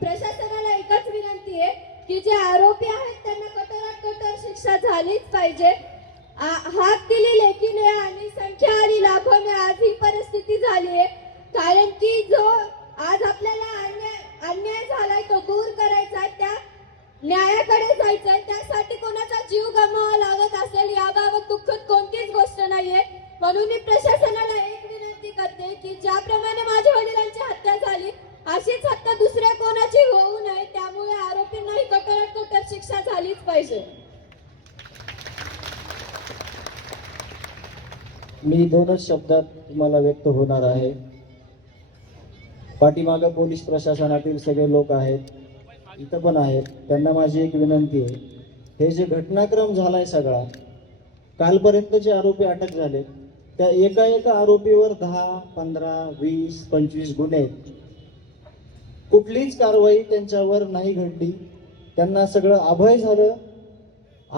प्रशासनाला एकच विनंती आहे की जे आरोपी आहेत त्यांना कठोरात कठोर शिक्षा झालीच पाहिजे हात दिली लेखीने आणि संख्या आणि लाखोने आज ही परिस्थिती झाली आहे कारण की जो आज आपल्याला अन्याय अन्याय झालाय तो दूर करायचा त्या न्यायाकडे जायचं आहे त्यासाठी कोणाचा जीव गमावा लागत असेल याबाबत दुःखद कोणतीच गोष्ट नाहीये म्हणून मी प्रशासनाला एक विनंती करते की ज्याप्रमाणे झालीच पाहिजे मी दोनच शब्दात तुम्हाला व्यक्त होणार आहे पाठीमागं पोलीस प्रशासनातील सगळे लोक आहेत इथं पण आहेत त्यांना माझी एक विनंती आहे हे जे घटनाक्रम झालाय सगळा कालपर्यंत जे आरोपी अटक झाले त्या एका एका आरोपीवर दहा पंधरा वीस पंचवीस गुन्हे कुठलीच कारवाई त्यांच्यावर नाही घडली त्यांना सगळं अभय झालं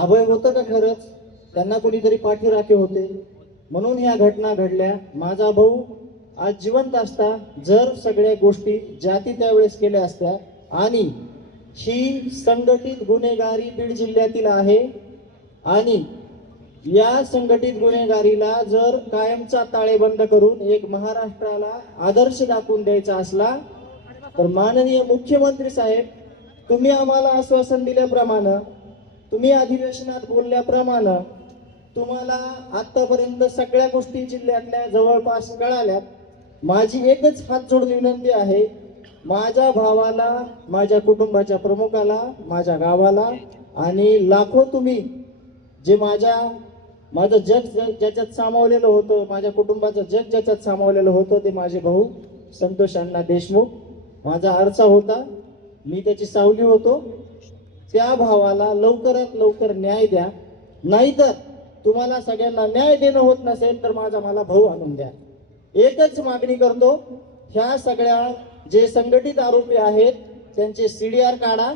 अभय होतं का खरंच त्यांना कोणीतरी पाठीराखे होते म्हणून ह्या घटना घडल्या माझा भाऊ आज जिवंत असता जर सगळ्या गोष्टी जाती त्यावेळेस केल्या असत्या आणि ही संघटित गुन्हेगारी बीड जिल्ह्यातील आहे आणि या संघटित गुन्हेगारीला जर कायमचा ताळेबंद करून एक महाराष्ट्राला आदर्श दाखवून द्यायचा असला तर माननीय मुख्यमंत्री साहेब तुम्ही आम्हाला आश्वासन दिल्याप्रमाणे तुम्ही अधिवेशनात बोलल्याप्रमाणे तुम्हाला आतापर्यंत सगळ्या गोष्टी जिल्ह्यातल्या जवळपास कळाल्यात माझी एकच हात जोडून विनंती आहे माझ्या भावाला माझ्या कुटुंबाच्या प्रमुखाला माझ्या गावाला आणि लाखो तुम्ही जे माझ्या माझं जग ज्याच्यात सामावलेलं होतं माझ्या कुटुंबाचं जग ज्याच्यात सामावलेलं होतं ते माझे भाऊ संतोष अण्णा देशमुख माझा अर्चा होता मी त्याची सावली होतो त्या भावाला लवकरात लवकर न्याय द्या नाहीतर तुम्हाला सगळ्यांना न्याय देणं होत नसेल तर माझा मला भाऊ आणून द्या एकच मागणी करतो ह्या सगळ्या जे संघटित आरोपी आहेत त्यांचे सीडीआर काढा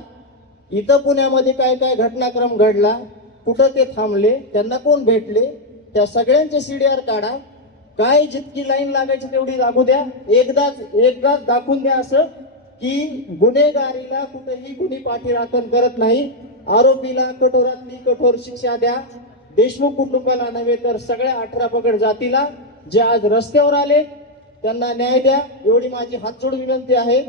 इथं पुण्यामध्ये काय काय घटनाक्रम घडला कुठं ते थांबले त्यांना कोण भेटले त्या सगळ्यांचे सीडीआर काढा काय जितकी लाईन लागायची तेवढी लागू द्या एकदाच एकदाच दाखवून द्या असं की गुन्हेगारीला कुठेही गुन्हे पाठीराखण करत नाही आरोपीला कठोरातली कठोर शिक्षा द्या देशमुख कुटुंबाला नव्हे तर सगळ्या अठरा पकड जातीला जे आज रस्त्यावर आले त्यांना न्याय द्या एवढी माझी हात जोडून विनंती आहे